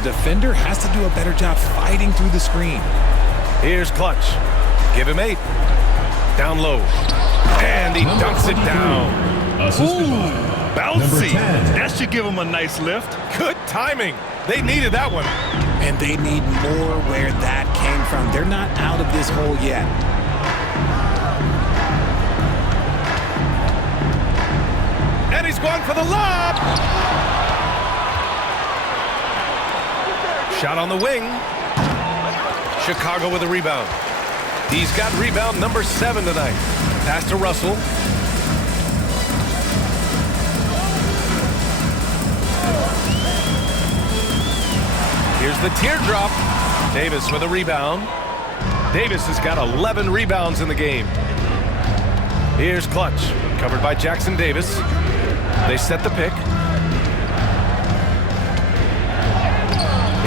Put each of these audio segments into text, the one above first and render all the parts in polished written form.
defender has to do a better job fighting through the screen. Here's Clutch. Give him 8. Down low. And he dunks it down. Bouncy. That should give him a nice lift. Good timing. They needed that one. And they need more where that came from. They're not out of this hole yet. And he's going for the lob. Shot on the wing. Chicago with a rebound. He's got rebound number 7 tonight. Pass to Russell. Here's the teardrop. Davis with a rebound. Davis has got 11 rebounds in the game. Here's Clutch, covered by Jackson Davis. They set the pick.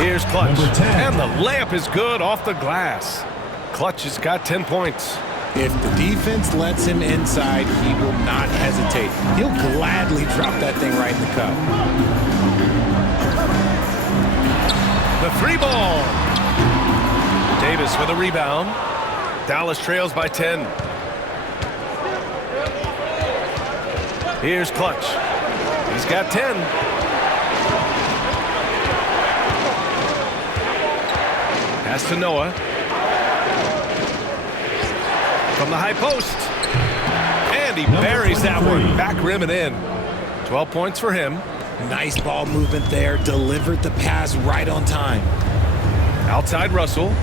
Here's Clutch, and the layup is good off the glass. Clutch has got 10 points. If the defense lets him inside, he will not hesitate. He'll gladly drop that thing right in the cup. The 3 ball. Davis with a rebound. Dallas trails by 10. Here's Clutch. He's got 10. Pass to Noah. From the high post. And he buries that one. Back rim and in. 12 points for him. Nice ball movement there. Delivered the pass right on time. Outside Russell.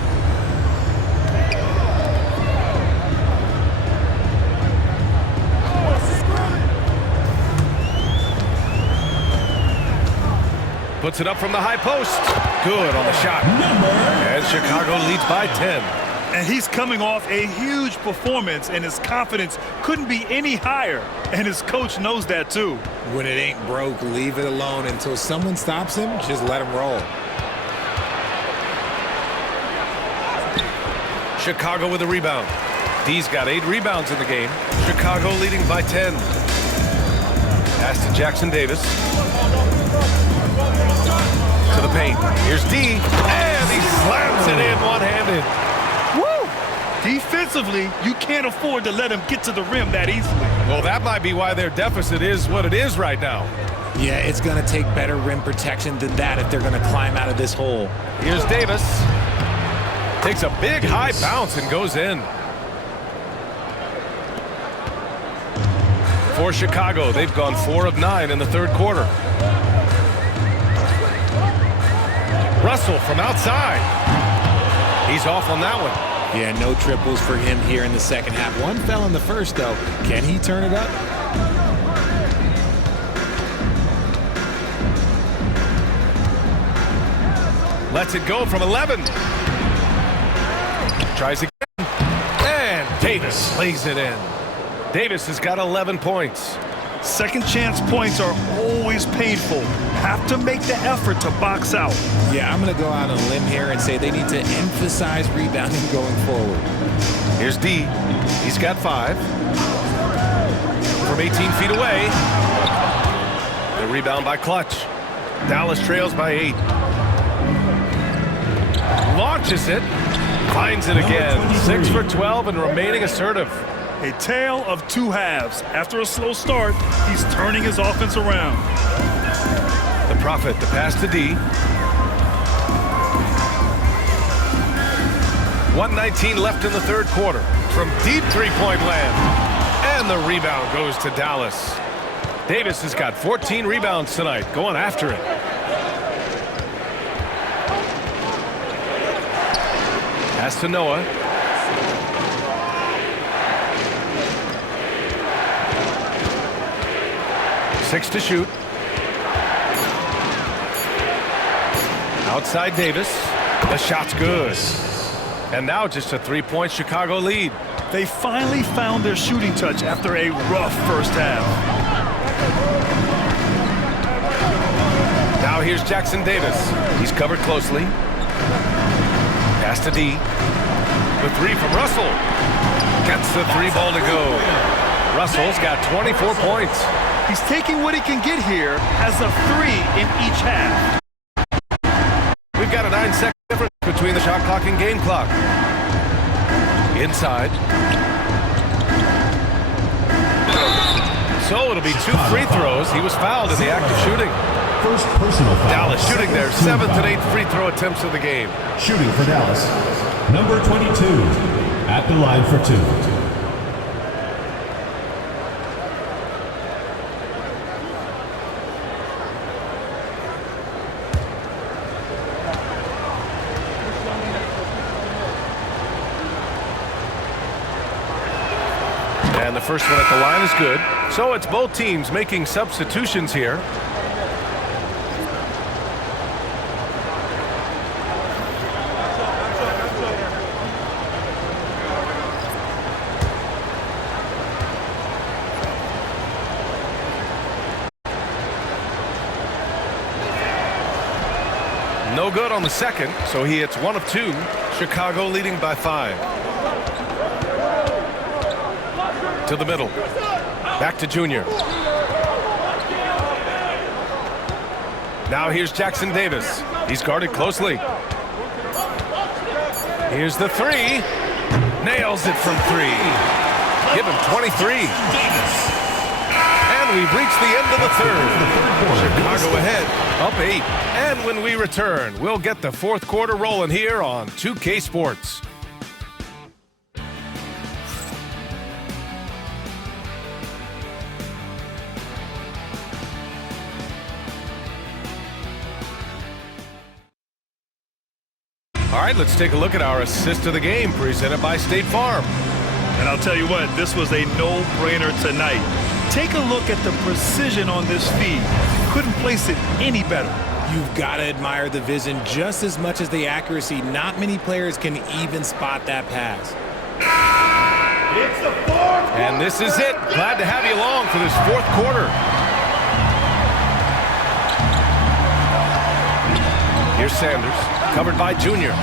Puts it up from the high post. Good on the shot. And Chicago leads by 10. And he's coming off a huge performance, and his confidence couldn't be any higher. And his coach knows that, too. When it ain't broke, leave it alone. Until someone stops him, just let him roll. Chicago with a rebound. D's got 8 rebounds in the game. Chicago leading by 10. Pass to Jackson Davis. To the paint. Here's D. And he slams it in one-handed. Woo! Defensively, you can't afford to let him get to the rim that easily. Well, that might be why their deficit is what it is right now. Yeah, it's going to take better rim protection than that if they're going to climb out of this hole. Here's Davis. Takes a big high bounce and goes in. For Chicago, they've gone 4 of 9 in the third quarter. Russell from outside. He's off on that one. Yeah, no triples for him here in the second half. One fell in the first, though. Can he turn it up? Lets it go from 11. Tries again. And Davis lays it in. Davis has got 11 points. Second chance points are always painful. Have to make the effort to box out. Yeah, I'm going to go out on a limb here and say they need to emphasize rebounding going forward. Here's D. He's got 5. From 18 feet away. The rebound by Clutch. Dallas trails by 8. Launches it. Finds it again. 6 for 12 and remaining assertive. A tale of 2 halves. After a slow start, he's turning his offense around. The Prophet, the pass to D. 1:19 left in the third quarter. From deep three-point land. And the rebound goes to Dallas. Davis has got 14 rebounds tonight, going after it. Pass to Noah. Six to shoot. Outside Davis. The shot's good. And now just a 3-point Chicago lead. They finally found their shooting touch after a rough first half. Now here's Jackson Davis. He's covered closely. Pass to D. The 3 from Russell. Gets the 3 ball to go. Russell's got 24 points. He's taking what he can get here, has a 3 in each half. 9-second difference between the shot clock and game clock. Inside. So it'll be 2 free throws. He was fouled in the act of shooting. First personal foul. Dallas shooting their 7th and 8th free throw attempts of the game. Shooting for Dallas, number 22, at the line for 2. And the first one at the line is good. So it's both teams making substitutions here. No good on the second, so he hits 1 of 2. Chicago leading by 5. To the middle. Back to Junior. Now here's Jackson Davis. He's guarded closely. Here's the 3. Nails it from 3. Give him 23. And we've reached the end of the third. Chicago ahead, up 8. And when we return, we'll get the fourth quarter rolling here on 2K Sports. All right, let's take a look at our assist of the game presented by State Farm. And I'll tell you what, this was a no-brainer tonight. Take a look at the precision on this feed. Couldn't place it any better. You've got to admire the vision just as much as the accuracy. Not many players can even spot that pass. It's the fourth. And this is it. Glad to have you along for this fourth quarter. Here's Sanders, covered by Junior.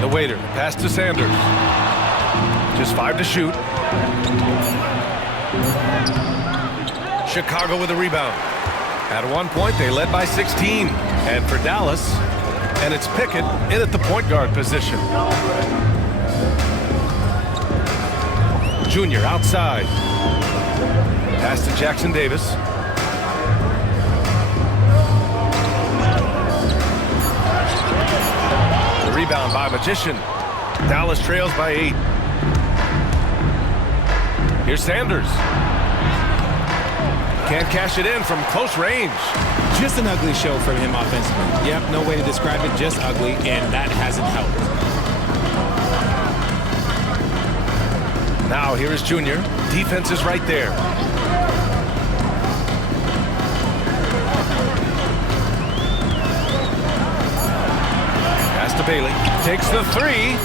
The waiter, pass to Sanders. Just 5 to shoot. Chicago with a rebound. At one point, they led by 16. And for Dallas, and it's Pickett in at the point guard position. Junior outside. Pass to Jackson Davis. The rebound by Magician. Dallas trails by 8. Here's Sanders. Can't cash it in from close range. Just an ugly show from him offensively. Yep, no way to describe it, just ugly, and that hasn't helped. Now here is Junior. Defense is right there. Pass to Bailey. Takes the 3.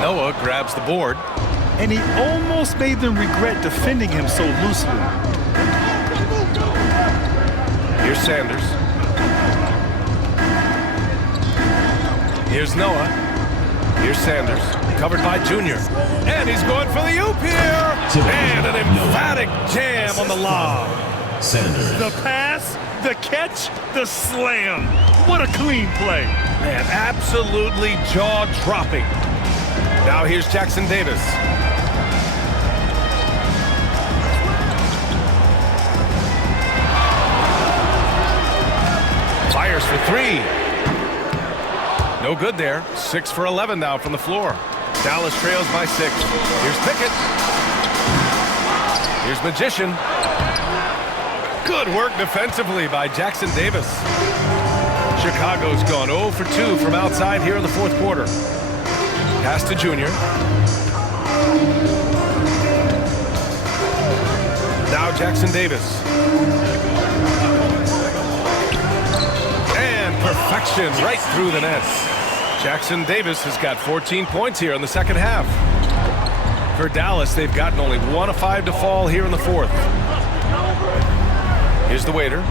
Noah grabs the board. And he almost made them regret defending him so loosely. Here's Sanders. Here's Noah. Here's Sanders. Covered by Junior. And he's going for the oop here. And an emphatic jam on the lob. Sanders. The pass, the catch, the slam. What a clean play. Man, absolutely jaw-dropping. Now here's Jackson Davis. Fires for 3. No good there. 6 for 11 now from the floor. Dallas trails by 6. Here's Pickett. Here's Magician. Good work defensively by Jackson Davis. Chicago's gone 0 for 2 from outside here in the fourth quarter. Pass to Junior. Now Jackson Davis. And perfection right through the net. Jackson Davis has got 14 points here in the second half. For Dallas, they've gotten only 1 of 5 to fall here in the fourth. Here's the waiter.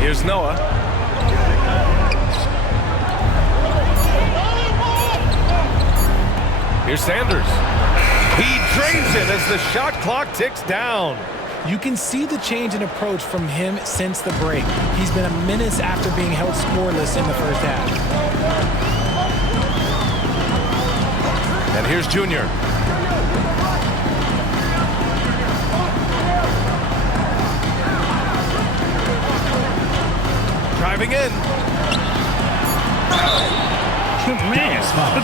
Here's Noah. Here's Sanders. He drains it as the shot clock ticks down. You can see the change in approach from him since the break. He's been a menace after being held scoreless in the first half. And here's Junior. Driving in. Man,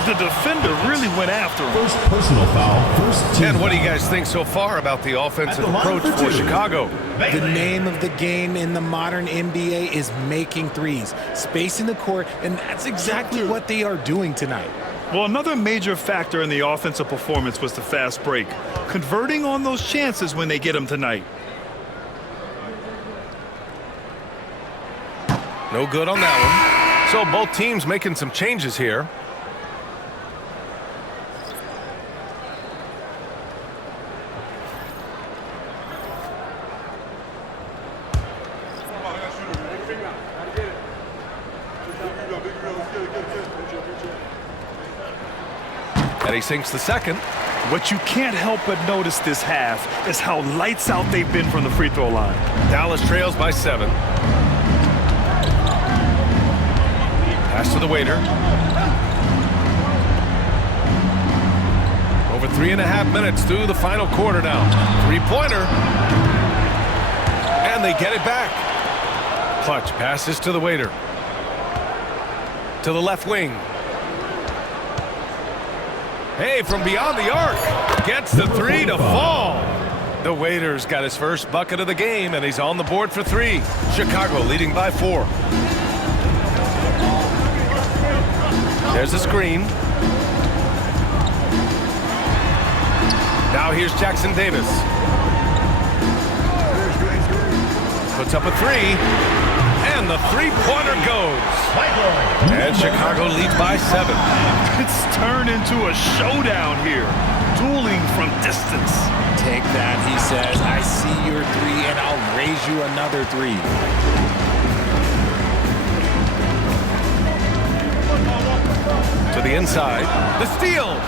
the defender really went after him. First personal foul, first team And what do you foul. guys think so far about the offensive At the line approach for for two. Chicago? The name of the game in the modern NBA is making threes, spacing the court, and that's exactly what they are doing tonight. Well, another major factor in the offensive performance was the fast break, converting on those chances when they get them tonight. No good on that one. So both teams making some changes here. And he sinks the second. What you can't help but notice this half is how lights out they've been from the free throw line. Dallas trails by 7. Pass to the waiter. Over 3.5 minutes through the final quarter now. Three-pointer. And they get it back. Clutch passes to the waiter. To the left wing. Hey, from beyond the arc. Gets the three to fall. The waiter's got his first bucket of the game, and he's on the board for 3. Chicago leading by 4. There's a screen. Now here's Jackson Davis. Puts up a 3. And the three-pointer goes. And Chicago leads by 7. It's turned into a showdown here. Dueling from distance. Take that, he says. I see your 3, and I'll raise you another 3. To the inside. The steal.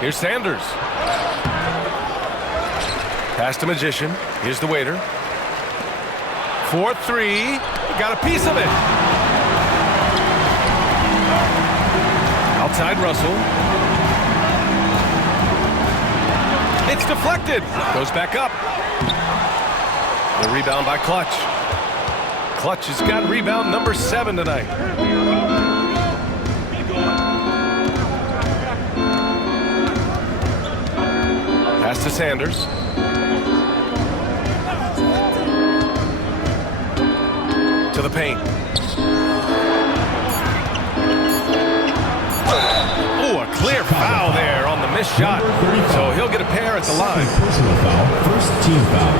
Here's Sanders. Pass to Magician. Here's the waiter. 4-3. Got a piece of it. Outside Russell. It's deflected. Goes back up. The rebound by Clutch. Clutch has got rebound number 7 tonight. Pass to Sanders. To the paint. Oh, a clear foul there on the missed shot. So he'll get a pair at the line. Personal foul, first team foul.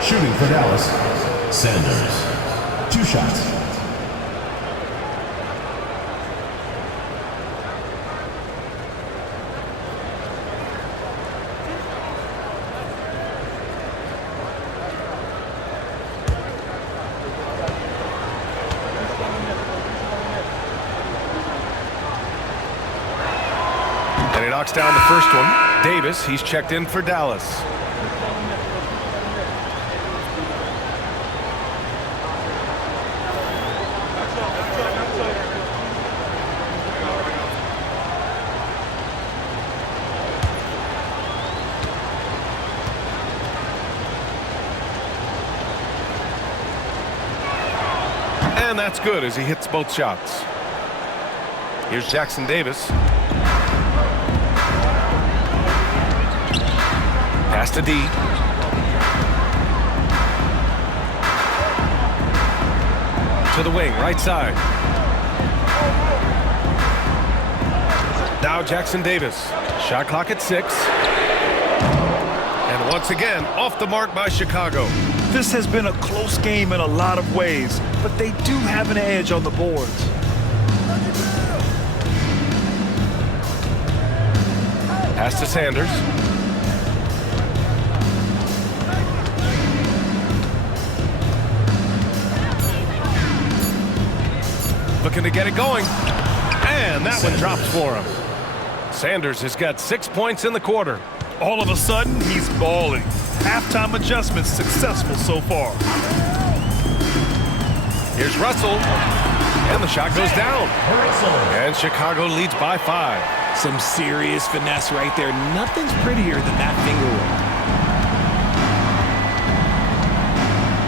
Shooting for Dallas, Sanders. 2 shots. And he knocks down the first one. Davis, he's checked in for Dallas. And that's good as he hits both shots. Here's Jackson Davis. Pass to D. To the wing, right side. Now Jackson Davis. Shot clock at 6. And once again, off the mark by Chicago. This has been a close game in a lot of ways, but they do have an edge on the boards. Pass to Sanders. Looking to get it going. And that one drops for him. Sanders has got 6 points in the quarter. All of a sudden, he's balling. Halftime adjustments successful so far. Here's Russell. And the shot goes down. And Chicago leads by 5. Some serious finesse right there. Nothing's prettier than that finger roll.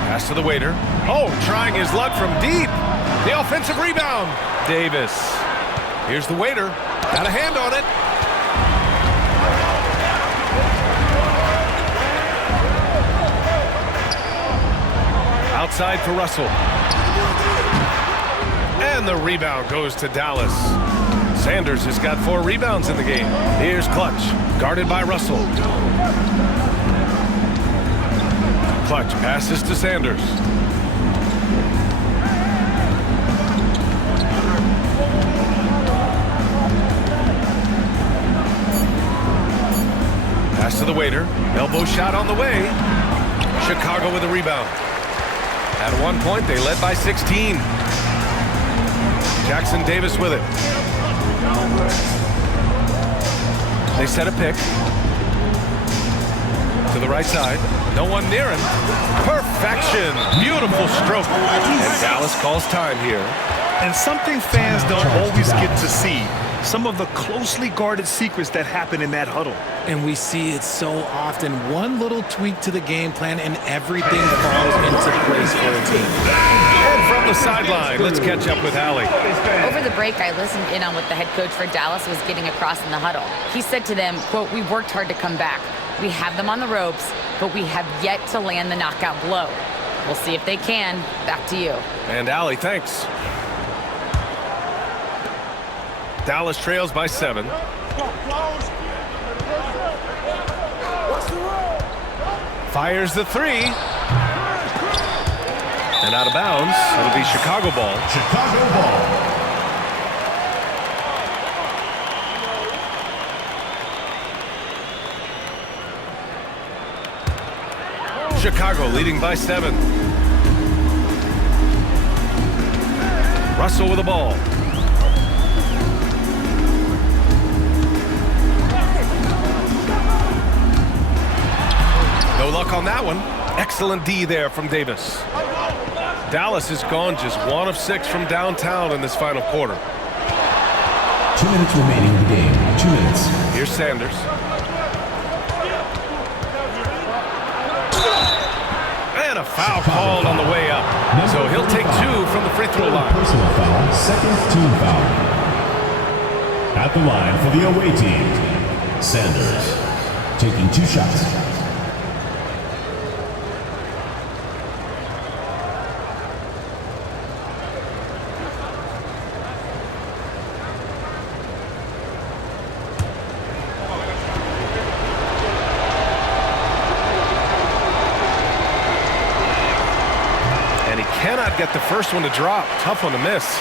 Pass to the waiter. Oh, trying his luck from deep. The offensive rebound. Davis. Here's the waiter. Got a hand on it. Outside for Russell. And the rebound goes to Dallas. Sanders has got 4 rebounds in the game. Here's Clutch, guarded by Russell. Clutch passes to Sanders. Pass to the waiter. Elbow shot on the way. Chicago with a rebound. At one point, they led by 16. Jackson Davis with it. They set a pick. To the right side. No one near him. Perfection. Beautiful stroke. And Dallas calls time here. And something fans don't always get to see. Some of the closely guarded secrets that happen in that huddle. And we see it so often. One little tweak to the game plan and everything falls into place for a team. And from the sideline, let's catch up with Allie. Over the break, I listened in on what the head coach for Dallas was getting across in the huddle. He said to them, quote, "We worked hard to come back. We have them on the ropes, but we have yet to land the knockout blow. We'll see if they can." Back to you. And Allie, thanks. Dallas trails by 7. Fires the 3. And out of bounds. It'll be Chicago ball. Chicago ball. Chicago leading by 7. Russell with the ball. No luck on that one. Excellent D there from Davis. Dallas has gone just 1 of 6 from downtown in this final quarter. 2 minutes remaining in the game. 2 minutes. Here's Sanders. And a foul called on the way up. So he'll take 2 from the free throw line. Personal foul, second team foul. At the line for the away team, Sanders taking 2 shots. Cannot get the first one to drop. Tough one to miss.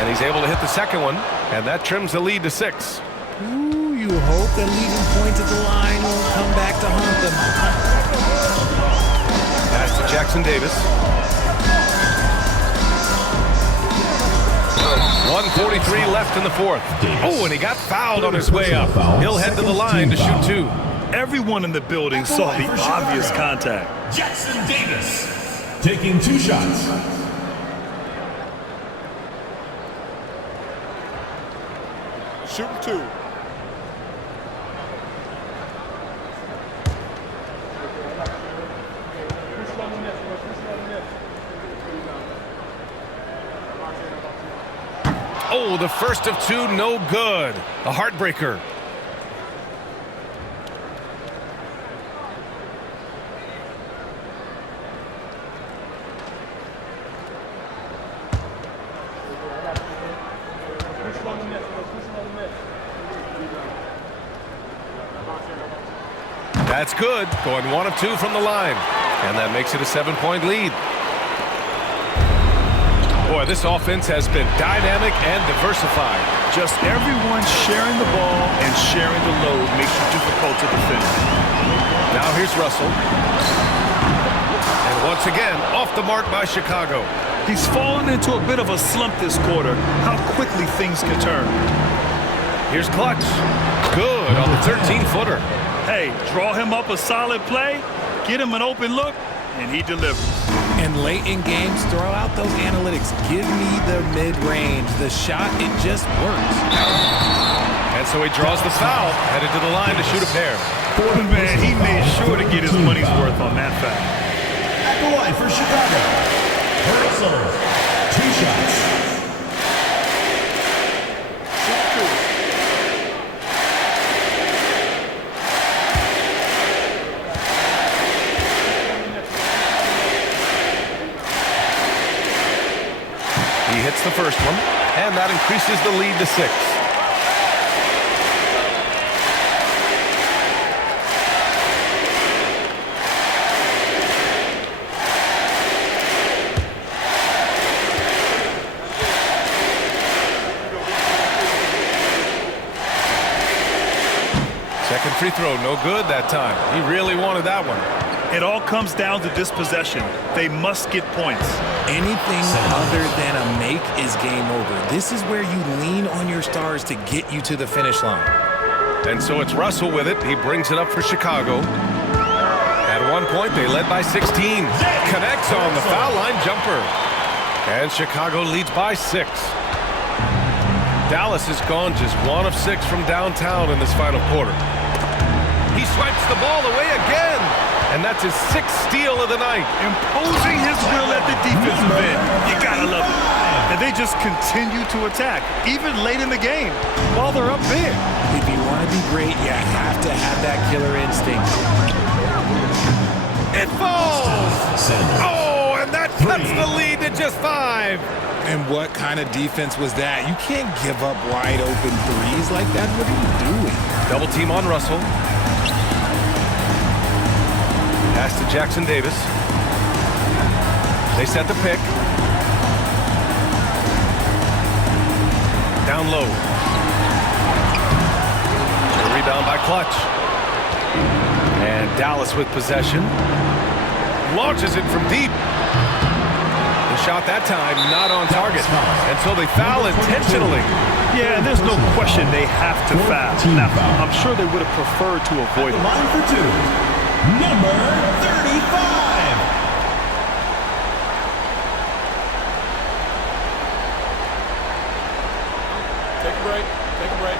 And he's able to hit the second one, and that trims the lead to 6. Ooh, you hope that leaving points at the line won't come back to haunt them. Pass to Jackson Davis. 1:43 left in the 4th. Oh, and he got fouled on his way up. He'll head to the line to shoot 2. Everyone in the building saw the obvious contact. Jackson Davis taking 2 shots. Shooting 2. Oh, the first of 2, no good. A heartbreaker. That's good. Going 1 of 2 from the line. And that makes it a 7-point lead. Boy, this offense has been dynamic and diversified. Just everyone sharing the ball and sharing the load makes it difficult to defend. Now here's Russell. And once again, off the mark by Chicago. He's fallen into a bit of a slump this quarter. How quickly things can turn. Here's Clutch. Good on the 13-footer. Hey, draw him up a solid play, get him an open look, and he delivers. And late in games, throw out those analytics. Give me the mid-range. The shot, it just works. And so he draws the foul, headed to the line to shoot a pair. Man, he made sure to get his money's worth on that foul. At the line for Chicago, Russell, 2 shots. He hits the first one, and that increases the lead to 6. Second free throw, no good that time. He really wanted that one. It all comes down to this possession. They must get points. Anything other than a make is game over. This is where you lean on your stars to get you to the finish line. And so it's Russell with it. He brings it up for Chicago. At one point, they led by 16. Connects on the foul line jumper. And Chicago leads by 6. Dallas has gone just 1 of 6 from downtown in this final quarter. He swipes the ball away again. And that's his 6th steal of the night. Imposing his will at the defensive end. You gotta love it. And they just continue to attack, even late in the game, while they're up big. If you want to be great, you have to have that killer instinct. It falls! Oh, and that cuts the lead to just 5. And what kind of defense was that? You can't give up wide open threes like that. What are you doing? Double team on Russell. Pass to Jackson Davis. They set the pick. Down low. The rebound by Clutch. And Dallas with possession. Launches it from deep. The shot that time not on target. And so they foul intentionally. Yeah, there's no question they have to foul. Now, I'm sure they would have preferred to avoid it. Line for 2, number 35. Take a break. Take a break.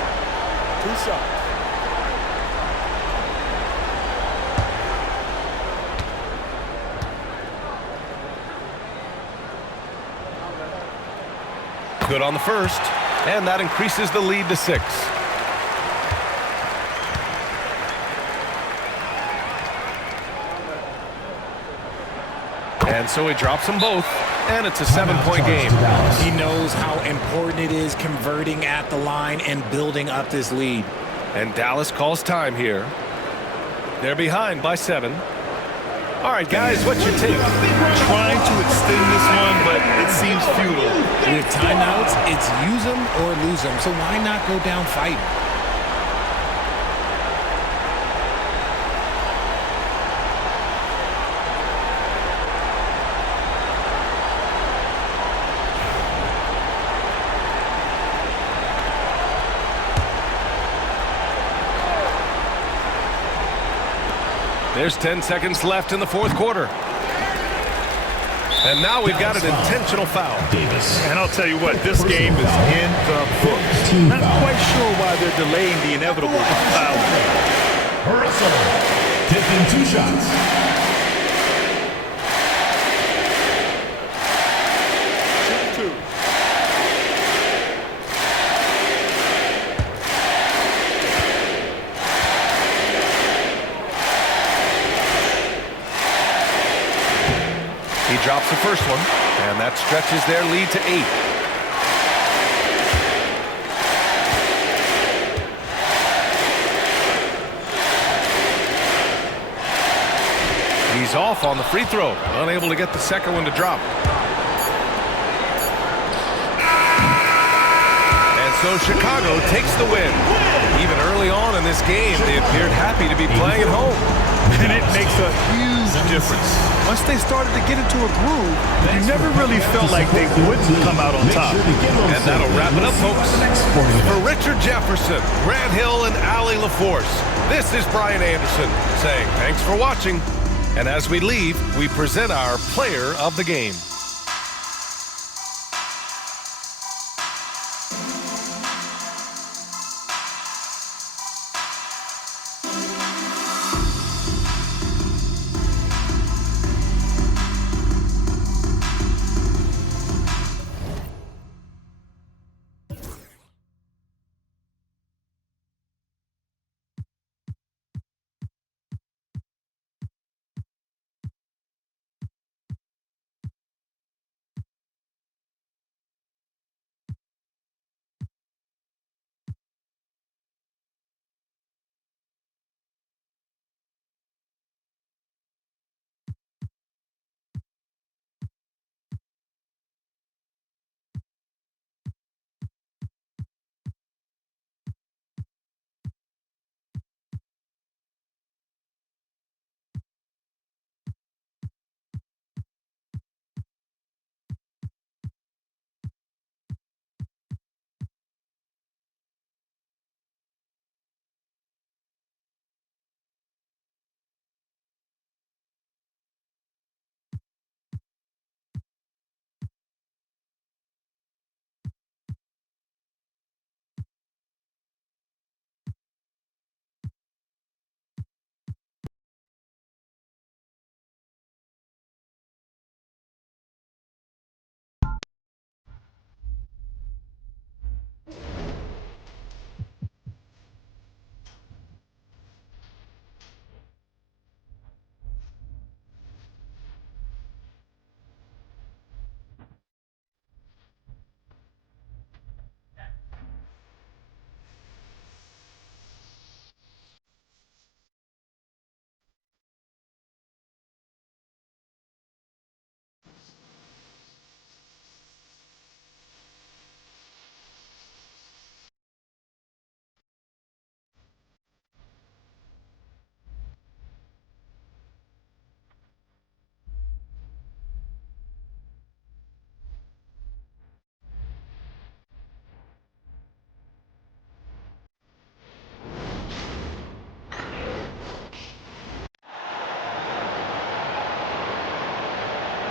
2 shots. Good on the first, and that increases the lead to 6. And so he drops them both, and it's a 7-point game. He knows how important it is converting at the line and building up this lead. And Dallas calls time here. They're behind by 7. All right, guys, what's your take? Trying to extend this one, but it seems futile. With timeouts, it's use them or lose them. So why not go down fighting? There's 10 seconds left in the 4th quarter. And now we've got an intentional foul. Davis. And I'll tell you what, this game is in the books. Not quite sure why they're delaying the inevitable foul. Russell, taking 2 shots. Shoot 2. He drops the first one, and that stretches their lead to 8. He's off on the free throw. Unable to get the second one to drop. And so Chicago takes the win. Even early on in this game, they appeared happy to be playing at home. And it makes a huge difference. Once they started to get into a groove, you never really felt like they wouldn't come out on top. And that'll wrap it up, folks. For Richard Jefferson, Grant Hill, and Allie LaForce, this is Brian Anderson saying thanks for watching. And as we leave, we present our player of the game.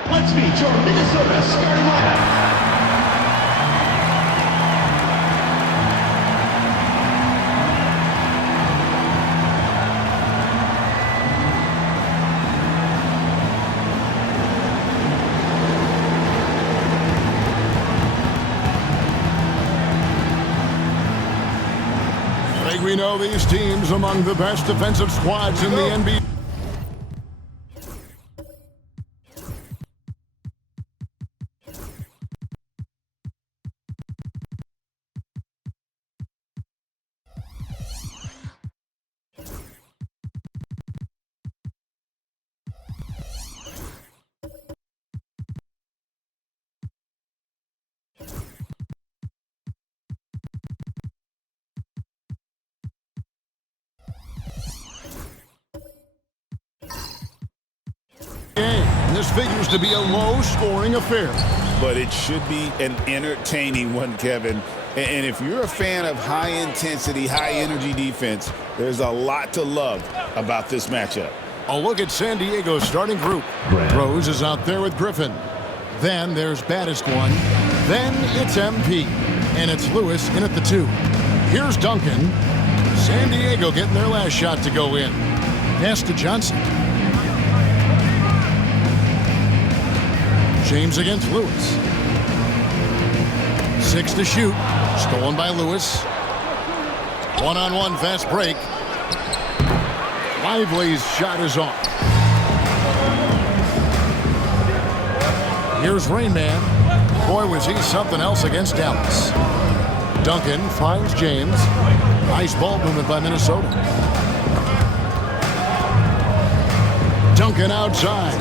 Let's meet your Minnesota starting lineup. I think we know these teams among the best defensive squads in the NBA. This figures to be a low-scoring affair. But it should be an entertaining one, Kevin. And if you're a fan of high-intensity, high-energy defense, there's a lot to love about this matchup. A look at San Diego's starting group. Rose is out there with Griffin. Then there's Baddest One. Then it's MP. And it's Lewis in at the 2. Here's Duncan. San Diego getting their last shot to go in. Pass to Johnson. James against Lewis. 6 to shoot. Stolen by Lewis. One-on-one fast break. Lively's shot is off. Here's Rain Man. Boy, was he something else against Dallas. Duncan finds James. Nice ball movement by Minnesota. Duncan outside.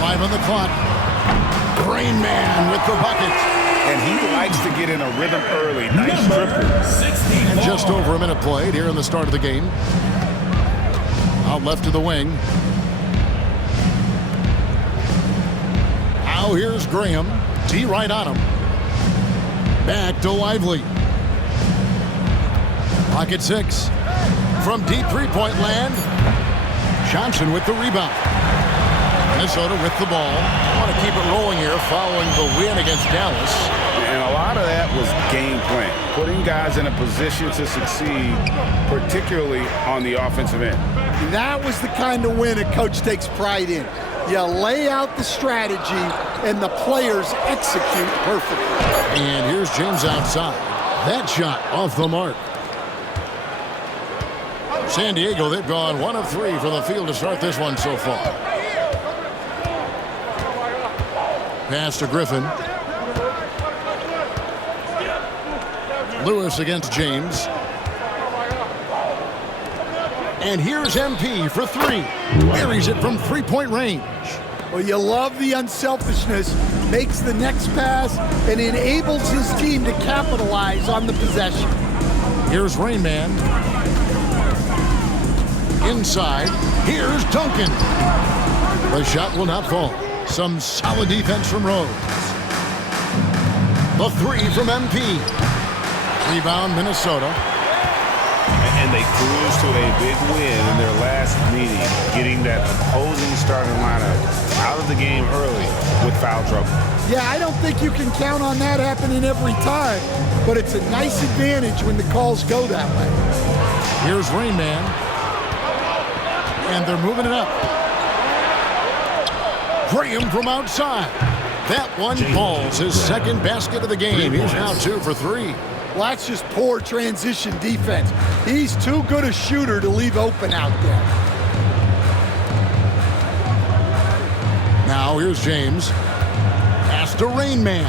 5 on the clock. Rain Man with the bucket. And he likes to get in a rhythm early. Nice triple. And just over a minute played here in the start of the game. Out left to the wing. Now here's Graham. T right on him. Back to Lively. Pocket 6. From deep three-point land. Johnson with the rebound. Minnesota with the ball. Want to keep it rolling here following the win against Dallas. And a lot of that was game plan. Putting guys in a position to succeed, particularly on the offensive end. That was the kind of win a coach takes pride in. You lay out the strategy, and the players execute perfectly. And here's James outside. That shot off the mark. San Diego, they've gone 1 of 3 from the field to start this one so far. Pass to Griffin. Lewis against James. And here's MP for 3. Buries it from three-point range. Well, you love the unselfishness. Makes the next pass and enables his team to capitalize on the possession. Here's Rain Man. Inside. Here's Duncan. The shot will not fall. Some solid defense from Rose. The 3 from MP. Rebound, Minnesota. And they cruise to a big win in their last meeting, getting that opposing starting lineup out of the game early with foul trouble. Yeah, I don't think you can count on that happening every time, but it's a nice advantage when the calls go that way. Here's Rain Man. And they're moving it up. Graham from outside. That one falls. His second basket of the game. He's now 2 for 3. Well, that's just poor transition defense. He's too good a shooter to leave open out there. Now here's James. Pass to Rain Man.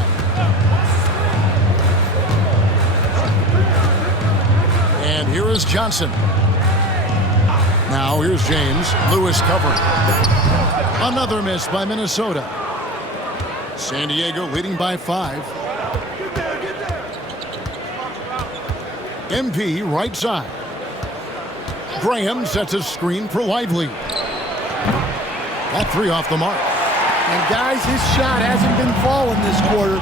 And here is Johnson. Now here's James. Lewis covering. Another miss by Minnesota. San Diego leading by 5. MP right side. Graham sets a screen for Lively. That 3 off the mark. And guys, his shot hasn't been falling this quarter.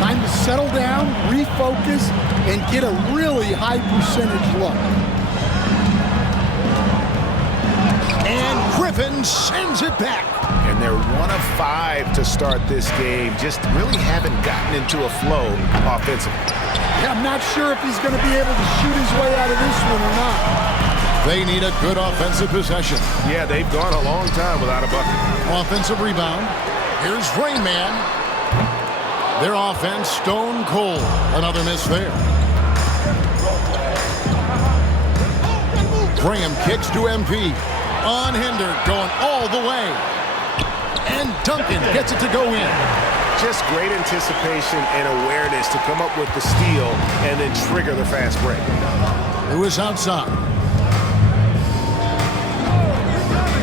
Time to settle down, refocus, and get a really high percentage look. And Griffin sends it back. And they're 1 of 5 to start this game. Just really haven't gotten into a flow offensively. Yeah, I'm not sure if he's going to be able to shoot his way out of this one or not. They need a good offensive possession. Yeah, they've gone a long time without a bucket. Offensive rebound. Here's Rain Man. Their offense stone cold. Another miss there. Graham kicks to MP. Unhindered, going all the way. And Duncan gets it to go in. Just great anticipation and awareness to come up with the steal and then trigger the fast break. Lewis outside.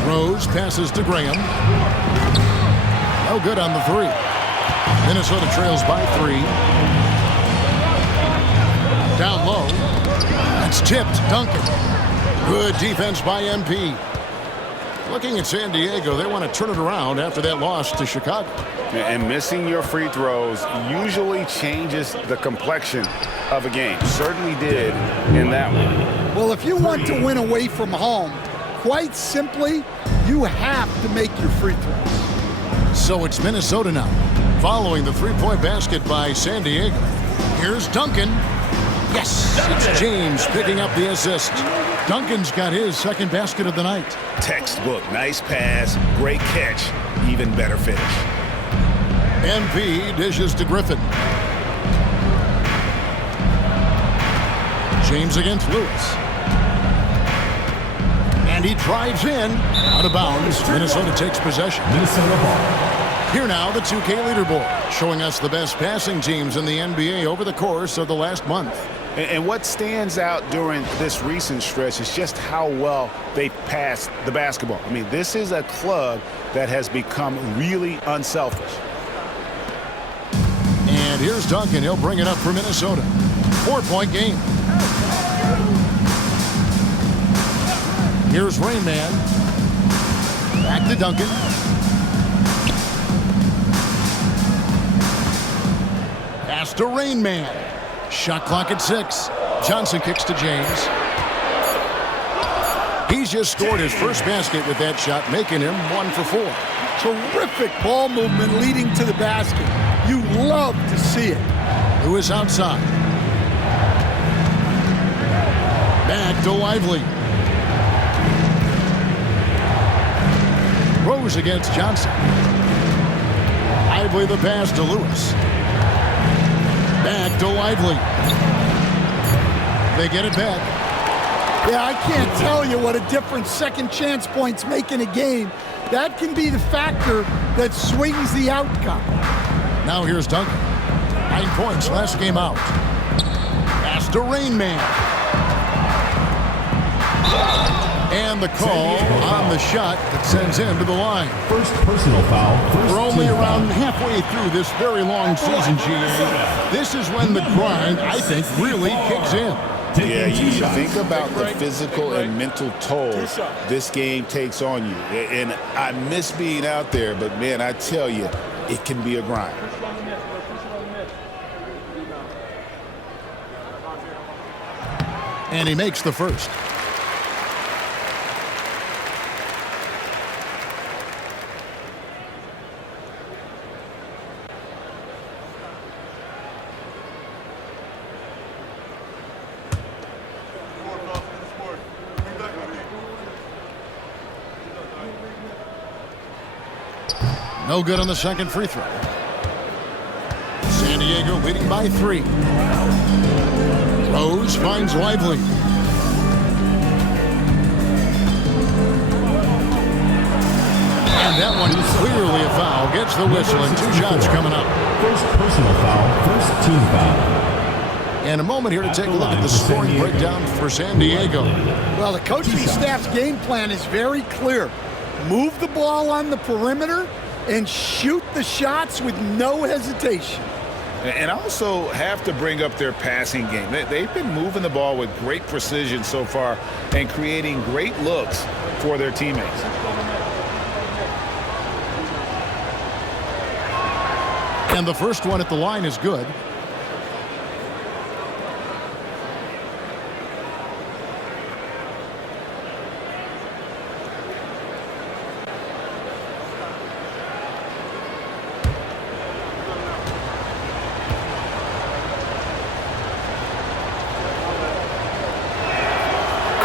Rose passes to Graham. No good on the 3. Minnesota trails by 3. Down low. That's tipped. Duncan. Good defense by MP. Looking at San Diego, they want to turn it around after that loss to Chicago. And missing your free throws usually changes the complexion of a game. Certainly did in that one. Well, if you want to win away from home, quite simply, you have to make your free throws. So it's Minnesota now, following the 3-point basket by San Diego. Here's Duncan. Yes, it's James picking up the assist. Duncan's got his second basket of the night. Textbook, nice pass, great catch, even better finish. MP dishes to Griffin. James against Lewis. And he drives in. Out of bounds. Minnesota takes possession. Minnesota ball. Here now, the 2K leaderboard, showing us the best passing teams in the NBA over the course of the last month. And what stands out during this recent stretch is just how well they passed the basketball. I mean, this is a club that has become really unselfish. And here's Duncan. He'll bring it up for Minnesota. 4-point game. Here's Rain Man. Back to Duncan. Pass to Rain Man. Shot clock at 6. Johnson kicks to James. He's just scored his first basket with that shot, making him 1 for 4. Terrific ball movement leading to the basket. You love to see it. Lewis outside. Back to Lively. Rose against Johnson. Lively the pass to Lewis. Back to Lively. They get it back. Yeah, I can't tell you what a difference second chance points make in a game. That can be the factor that swings the outcome. Now here's Duncan. 9 points last game out. Pass to Rain Man. And the call on the shot that sends him to the line. First personal foul. We're only around halfway through this very long season, GA. This is when the grind, I think, really kicks in. Yeah, you think about the physical and mental toll this game takes on you. And I miss being out there, but, man, I tell you, it can be a grind. And he makes the first. No good on the second free throw. San Diego leading by 3. Rose finds Lively. And that one is clearly a foul. Gets the whistle and 2 shots coming up. First personal foul, first team foul. And a moment here to take a look at the scoring breakdown for San Diego. Well, the coaching staff's game plan is very clear. Move the ball on the perimeter and shoot the shots with no hesitation. And also have to bring up their passing game. They've been moving the ball with great precision so far and creating great looks for their teammates. And the first one at the line is good.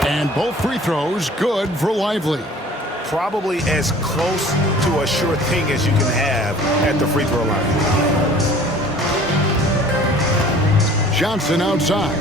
And both free throws good for Lively. Probably as close to a sure thing as you can have at the free throw line. Johnson outside.